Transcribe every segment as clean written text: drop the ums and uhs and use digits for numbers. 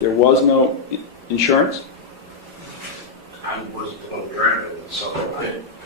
There was no insurance? I wasn't the one driving it, so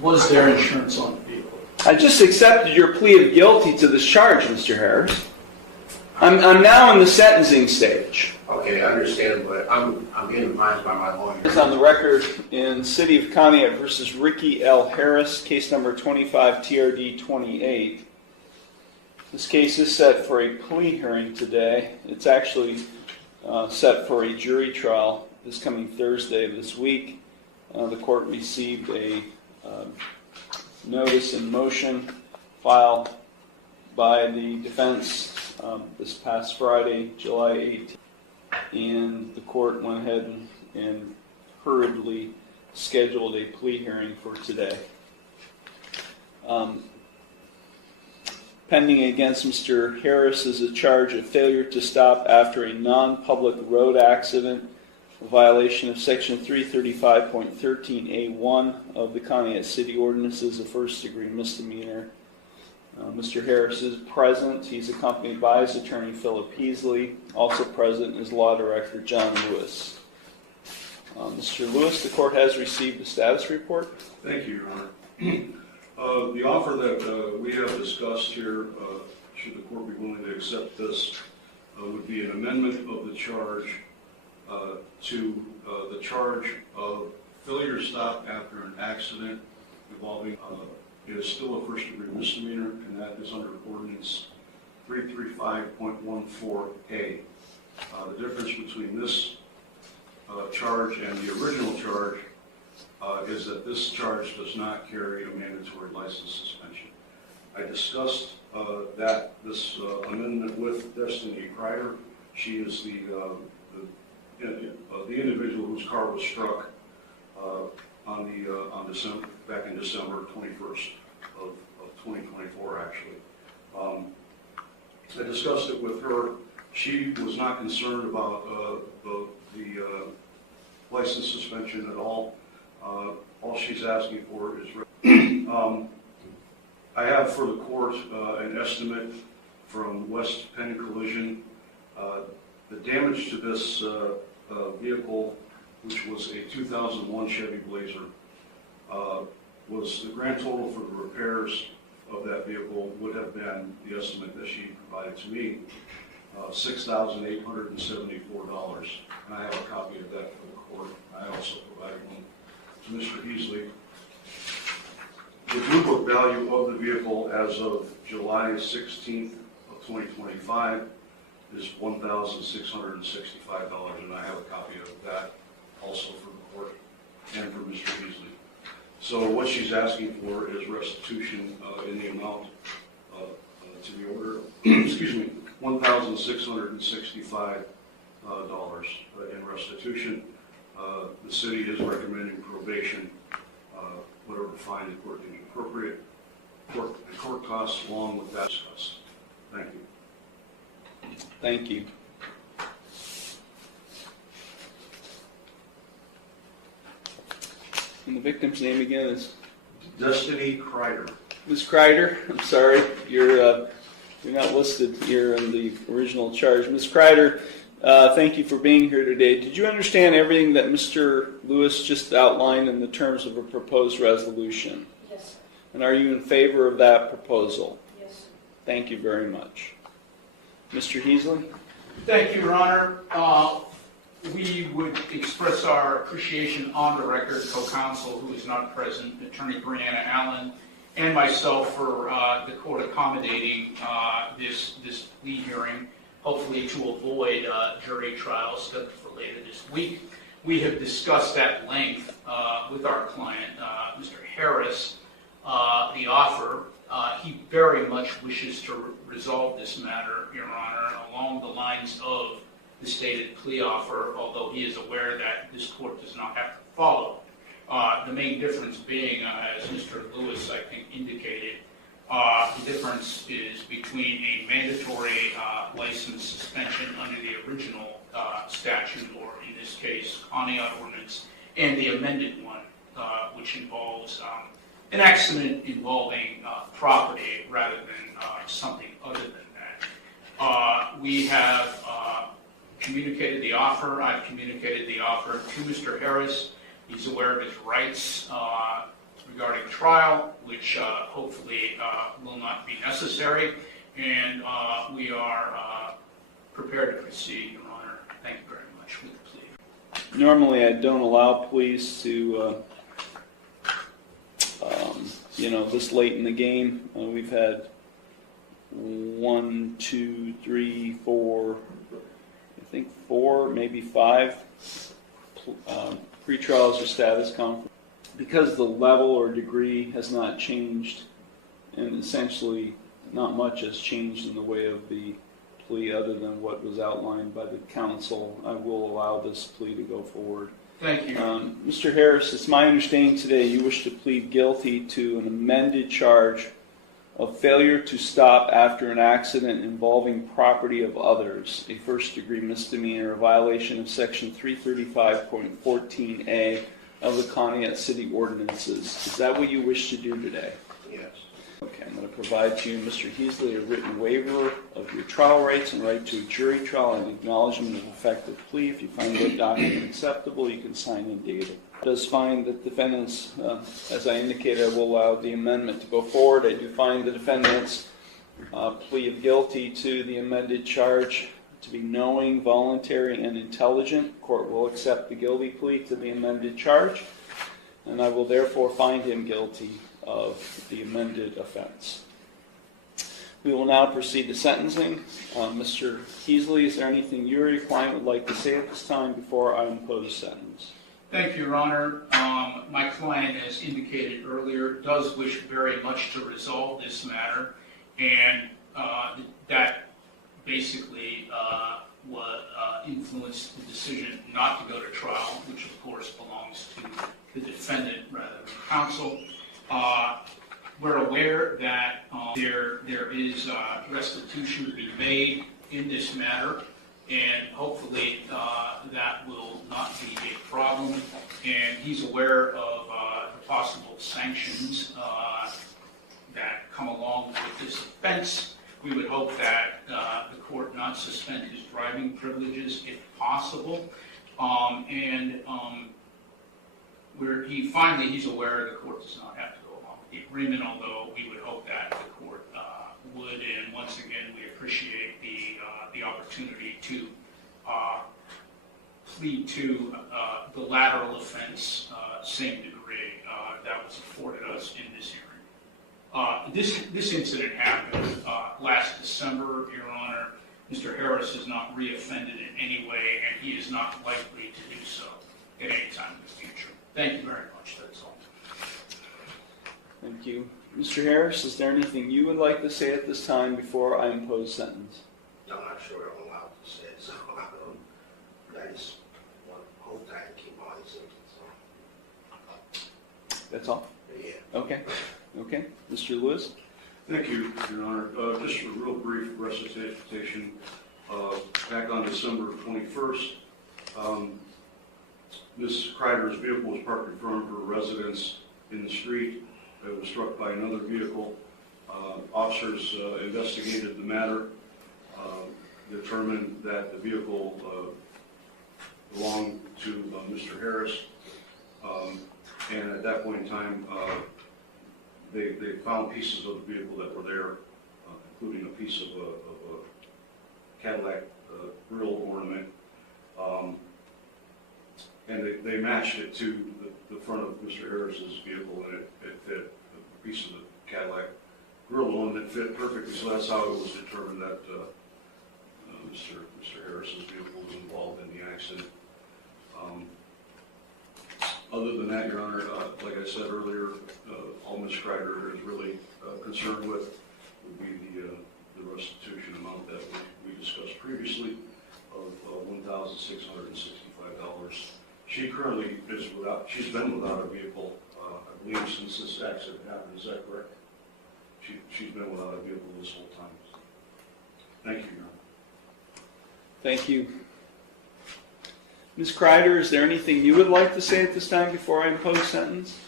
Was there insurance on the vehicle? I just accepted your plea of guilty to this charge, Mr. Harris. I'm now in the sentencing stage. okay, I understand, but I'm being advised by my lawyer. It's on the record in City of Conneaut versus Ricky L. Harris, case number 25 TRD 28. This case is set for a plea hearing today. It's actually set for a jury trial this coming Thursday of this week. The court received a notice in motion filed by the defense this past Friday, July 18th, and the court went ahead and hurriedly scheduled a plea hearing for today. Pending against Mr. Harris is a charge of failure to stop after a non-public road accident, a violation of Section 335.13A1 of the Conneaut City Ordinances, a first-degree misdemeanor. Mr. Harris is present. He's accompanied by his attorney, Philip Heasley. Also present is Law Director John Lewis. Mr. Lewis, the court has received the status report. Thank you, Your Honor. The offer that we have discussed here, should the court be willing to accept this, would be an amendment of the charge to the charge of failure to stop after an accident involving is still a first-degree misdemeanor, and that is under Ordinance 335.14A. The difference between this charge and the original charge is that this charge does not carry a mandatory license suspension. I discussed this amendment with Destiny Crider. She is the individual whose car was struck back in December 21st of 2024, actually. I discussed it with her. She was not concerned about the license suspension at all. All she's asking for is I have for the court an estimate from West Penn Collision. The damage to this vehicle, which was a 2001 Chevy Blazer, was the grand total for the repairs of that vehicle would have been, the estimate that she provided to me, $6,874. And I have a copy of that for the court. I also provided one to Mr. Heasley. The Blue Book value of the vehicle as of July 16th of 2025 is $1,665, and I have a copy of that also for the court and for Mr. Heasley. So what she's asking for is restitution in the amount to the order, excuse me, $1,665 in restitution. The city is recommending probation, whatever fine the court deems appropriate. Court costs along with that discussed. Thank you. Thank you. And the victim's name again is? Destiny Crider. Ms. Crider, I'm sorry, you're not listed here in the original charge. Ms. Crider, thank you for being here today. Did you understand everything that Mr. Lewis just outlined in the terms of a proposed resolution? Yes. And are you in favor of that proposal? Yes. Thank you very much. Mr. Heasley? Thank you, Your Honor. We would express our appreciation on the record, co-counsel who is not present, Attorney Brianna Allen, and myself for the court accommodating this plea hearing, hopefully to avoid jury trial scheduled for later this week. We have discussed at length with our client, Mr. Harris, the offer. He very much wishes to resolve this matter, Your Honor, along the lines of the stated plea offer, although he is aware that this court does not have to follow. The main difference being, as Mr. Lewis, I think, indicated, the difference is between a mandatory license suspension under the original statute, or in this case, Conneaut ordinance, and the amended one, which involves an accident involving property rather than something other than that. We have communicated the offer. I've communicated the offer to Mr. Harris. He's aware of his rights regarding trial, which hopefully will not be necessary, and we are prepared to proceed, Your Honor. Thank you very much with the plea. Normally, I don't allow pleas to, this late in the game. We've had 1, 2, 3, 4, I think 4, maybe 5 pretrials or status conference. Because the level or degree has not changed, and essentially not much has changed in the way of the plea other than what was outlined by the counsel, I will allow this plea to go forward. Thank you. Mr. Harris, it's my understanding today you wish to plead guilty to an amended charge of failure to stop after an accident involving property of others, a first-degree misdemeanor, a violation of Section 335.14a of the Conneaut City Ordinances. Is that what you wish to do today? Yes. Okay, I'm going to provide to you, Mr. Heasley, a written waiver of your trial rights and right to a jury trial and acknowledgement of effective plea. If you find that document acceptable, you can sign and date it. It does find that defendants, as I indicated, I will allow the amendment to go forward. I do find the defendant's plea of guilty to the amended charge to be knowing, voluntary, and intelligent. The court will accept the guilty plea to the amended charge, and I will therefore find him guilty of the amended offense. We will now proceed to sentencing. Mr. Heasley, is there anything you or your client would like to say at this time before I impose sentence? Thank you, Your Honor. My client, as indicated earlier, does wish very much to resolve this matter, and that basically influenced the decision not to go to trial, which of course belongs to the defendant rather than counsel. We're aware that there is restitution to be made in this matter, and hopefully that will not be a problem. And he's aware of the possible sanctions that come along with this offense. We would hope that the court not suspend his driving privileges if possible, he's aware the court does not have to go along with the agreement, although we would hope that the court would. And once again, we appreciate the opportunity to plead to the lateral offense, same degree that was afforded us in this hearing. This incident happened last December, Your Honor. Mr. Harris has not reoffended in any way, and he is not likely to do so at any time in the future. Thank you very much. That's all. Thank you. Mr. Harris, is there anything you would like to say at this time before I impose sentence? I'm not sure I'm allowed to say it, so I just hope that I can keep my sentence. That's all? Yeah. Okay. Okay. Mr. Lewis? Thank you, Your Honor. Just a real brief recitation. Back on December 21st, Ms. Kreider's vehicle was parked in front of her residence in the street. It was struck by another vehicle. Officers investigated the matter, determined that the vehicle belonged to Mr. Harris, and at that point in time, they found pieces of the vehicle that were there, including a piece of a Cadillac grill ornament, and they matched it to the front of Mr. Harris's vehicle, and it fit. A piece of the Cadillac grill ornament fit perfectly, so that's how it was determined that Mr. Harris's vehicle was involved in the accident. Other than that, Your Honor, like I said earlier, all Ms. Kreider is really concerned with would be the restitution amount that we discussed previously of $1,665. She currently she's been without a vehicle, I believe, since this accident happened. Is that correct? She's been without a vehicle this whole time. Thank you, Your Honor. Thank you. Ms. Kreider, is there anything you would like to say at this time before I impose sentence?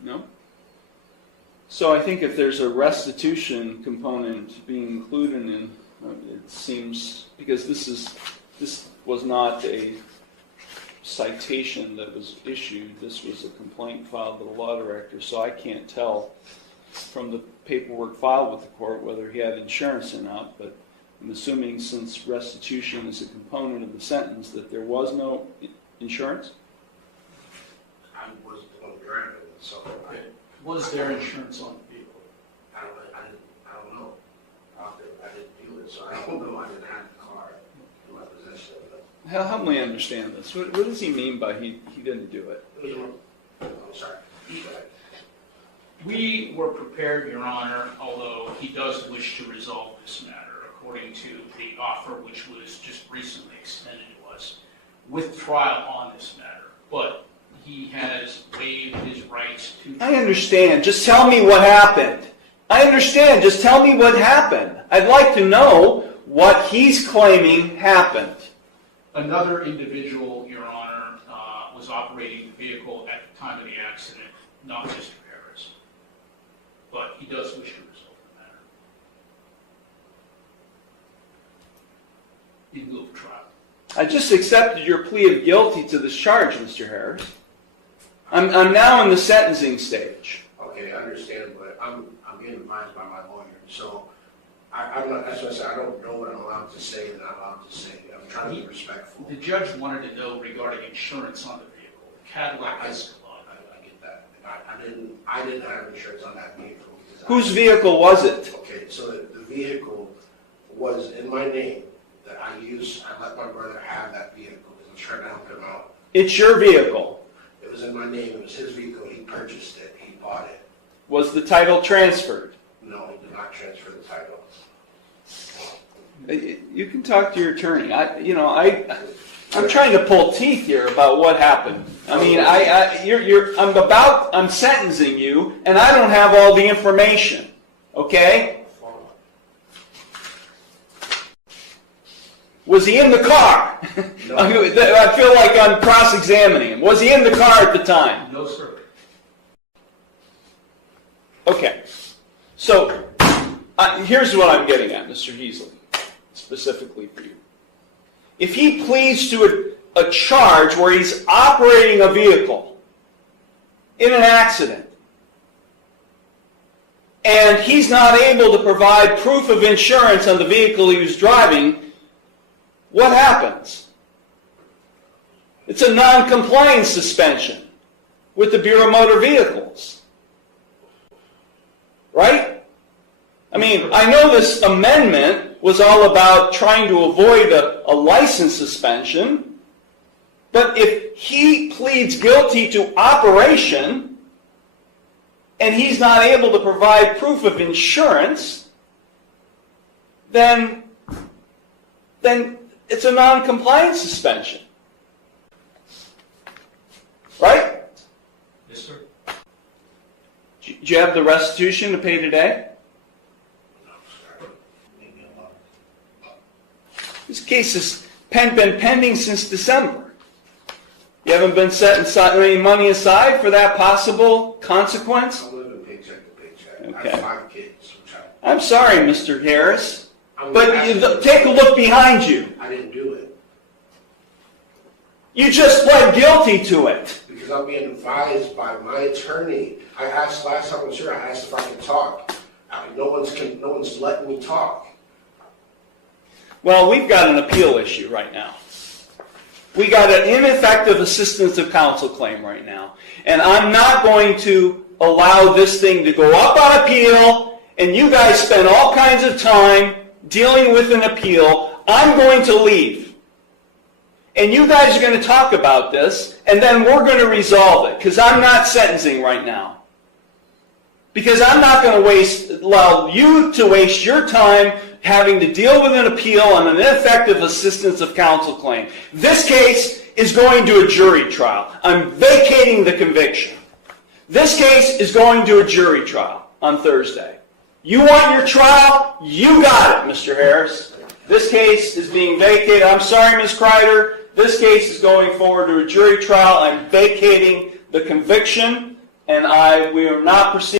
No? So I think if there's a restitution component being included in, it seems, because this is This was not a citation that was issued. This was a complaint filed with the law director, so I can't tell from the paperwork filed with the court whether he had insurance or not, but I'm assuming since restitution is a component of the sentence that there was no insurance? I was the one driving it, so Was there insurance on the vehicle? I don't know. I didn't do it, so I don't know. I didn't have the car in my possession. Help me understand this. What does he mean by he didn't do it? I'm sorry. We were prepared, Your Honor, although he does wish to resolve this matter, according to the offer which was just recently extended to us, with trial on this matter. But he has waived his rights to... I understand. Just tell me what happened. I understand. Just tell me what happened. I'd like to know what he's claiming happened. Another individual, Your Honor, was operating the vehicle at the time of the accident, not Mr. Harris. But he does wish to resolve the matter in lieu of trial. I just accepted your plea of guilty to this charge, Mr. Harris. I'm now in the sentencing stage. Okay, I understand, but I'm getting advised by my lawyer, so I'm not. That's what I said. I don't know what I'm allowed to say and not allowed to say. I'm trying to be respectful. The judge wanted to know regarding insurance on the vehicle, the Cadillac Escalade. I get that. I didn't have insurance on that vehicle. Whose vehicle was it? Okay, so the vehicle was in my name that I used. I let my brother have that vehicle because I'm trying to help him out. It's your vehicle. It was in my name. It was his vehicle. He purchased it. He bought it. Was the title transferred? No, he did not transfer the title. You can talk to your attorney. I'm trying to pull teeth here about what happened. I mean, I'm sentencing you, and I don't have all the information. Okay? Was he in the car? No. I feel like I'm cross-examining him. Was he in the car at the time? No, sir. Okay. So, here's what I'm getting at, Mr. Heasley, specifically for you. If he pleads to a charge where he's operating a vehicle in an accident, and he's not able to provide proof of insurance on the vehicle he was driving, what happens? It's a non-compliance suspension with the Bureau of Motor Vehicles. Right? I mean, I know this amendment was all about trying to avoid a license suspension, but if he pleads guilty to operation and he's not able to provide proof of insurance, then it's a non-compliance suspension. Right? Yes, sir. Do you have the restitution to pay today? This case has been pending since December. You haven't been setting any money aside for that possible consequence? I'm living paycheck to paycheck. Okay. I have 5 kids. I'm sorry, Mr. Harris, I'm but take a look behind you. I didn't do it You just pled guilty to it. because I'm being advised by my attorney. I asked last time I was here. I asked if I could talk. No one's letting me talk. Well, we've got an appeal issue right now. We got an ineffective assistance of counsel claim right now. And I'm not going to allow this thing to go up on appeal, and you guys spend all kinds of time dealing with an appeal. I'm going to leave. And you guys are going to talk about this, and then we're going to resolve it, because I'm not sentencing right now. Because I'm not going to allow you to waste your time having to deal with an appeal on an ineffective assistance of counsel claim. This case is going to a jury trial. I'm vacating the conviction. This case is going to a jury trial on Thursday. You want your trial? You got it, Mr. Harris. This case is being vacated. I'm sorry, Ms. Kreider. This case is going forward to a jury trial. I'm vacating the conviction, and we are not proceeding.